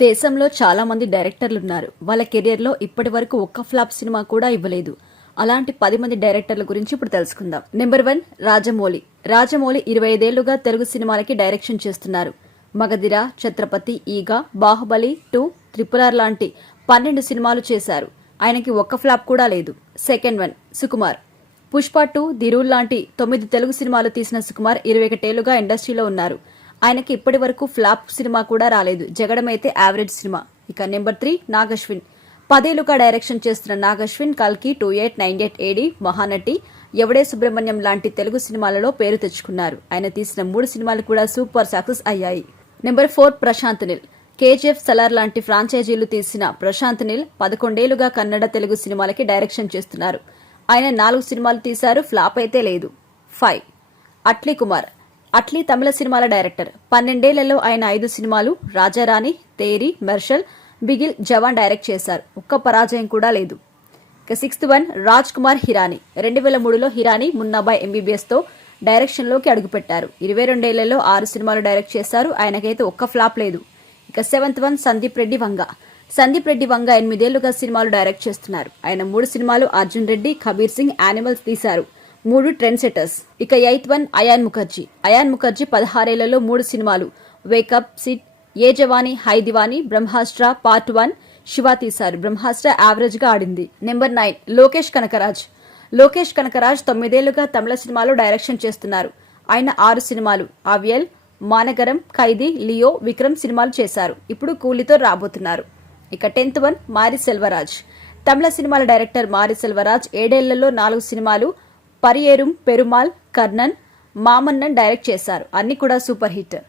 దేశంలో చాలా మంది డైరెక్టర్లు ఉన్నారు. వాళ్ళ కెరియర్లో ఇప్పటి వరకు ఒక్క ఫ్లాప్ సినిమా కూడా ఇవ్వలేదు. అలాంటి 10 మంది డైరెక్టర్ల గురించి ఇప్పుడు తెలుసుకుందాం. నెంబర్ 1 రాజమౌళి. రాజమౌళి 25 ఏళ్లుగా తెలుగు సినిమాలకి డైరెక్షన్ చేస్తున్నారు. మగధిర, ఛత్రపతి, ఈగ, బాహుబలి 2, RRR లాంటి 12 సినిమాలు చేశారు. ఆయనకి ఒక్క ఫ్లాప్ కూడా లేదు. Second 1 Sukumar. Pushpa 2, the rule లాంటి 9 తెలుగు సినిమాలు తీసిన సుకుమార్ 21 ఏళ్లుగా ఇండస్ట్రీలో ఉన్నారు. ఆయనకి ఇప్పటి వరకు ఫ్లాప్ సినిమా కూడా రాలేదు. జగడం అయితే యావరేజ్ సినిమా. ఇక నెంబర్ 3 నాగశ్విన్. 10 ఏళ్లుగా డైరెక్షన్ చేస్తున్న నాగశ్విన్ కల్కి, 28, 98 ఏడి, మహానటి, ఎవడే సుబ్రహ్మణ్యం లాంటి తెలుగు సినిమాలలో పేరు తెచ్చుకున్నారు. ఆయన తీసిన 3 సినిమాలు కూడా సూపర్ సక్సెస్ అయ్యాయి. నెంబర్ 4 ప్రశాంత్ నీల్. కేజీఎఫ్, సలార్ లాంటి ఫ్రాంచైజీలు తీసిన ప్రశాంత్ నీల్ 11 ఏళ్లుగా కన్నడ, తెలుగు సినిమాలకి డైరెక్షన్ చేస్తున్నారు. ఆయన 4 సినిమాలు తీశారు. ఫ్లాప్ అయితే లేదు. 5 అట్లీ కుమార్. అట్లీ తమిళ సినిమాల డైరెక్టర్. 12 ఏళ్లలో ఆయన 5 సినిమాలు రాజారాణి, తేరి, మెర్షల్, బిగిల్, జవాన్ డైరెక్ట్ చేశారు. ఒక్క పరాజయం కూడా లేదు. ఇక 6th 1 రాజ్ కుమార్ హిరానీ. 2003లో హిరానీ మున్నాబాయ్ MBBS తో డైరెక్షన్లోకి అడుగుపెట్టారు. 22 ఏళ్లలో 6 సినిమాలు డైరెక్ట్ చేశారు. ఆయనకైతే ఒక్క ఫ్లాప్ లేదు. ఇక 7th 1 సందీప్ రెడ్డి వంగ. సందీప్ రెడ్డి వంగ 8 ఏళ్లుగా సినిమాలు డైరెక్ట్ చేస్తున్నారు. ఆయన 3 సినిమాలు అర్జున్ రెడ్డి, కబీర్ సింగ్, యానిమల్స్ తీశారు. 3 ట్రెండ్ సెటర్స్. ఇక 8th 1 ion Mukherjee. Ion Mukherjee 16 ఏళ్లలో 3 సినిమాలు వేకప్, సిట్, ఏ జవానీ, హై దివానీ, బ్రహ్మాస్త్ర పార్ట్ 1, శివ తీశారు. బ్రహ్మాస్త్ర యావరేజ్ గా ఆడింది. నెంబర్ 9 లోకేష్ కనకరాజ్. లోకేష్ కనకరాజ్ 9 ఏళ్లుగా తమిళ సినిమాలు డైరెక్షన్ చేస్తున్నారు. ఆయన 6 సినిమాలు అవియల్, మానగరం, ఖైదీ, లియో, విక్రమ్ సినిమాలు చేశారు. ఇప్పుడు కూలీతో రాబోతున్నారు. ఇక 10th 1 మారి సెల్వరాజ్. తమిళ సినిమాల డైరెక్టర్ మారి సెల్వరాజ్ 7 ఏళ్లలో 4 సినిమాలు పరియేరుం, పెరుమాల్, కర్ణన్, మామన్నన్ డైరెక్ట్ చేశారు. అన్ని కూడా సూపర్ హిట్.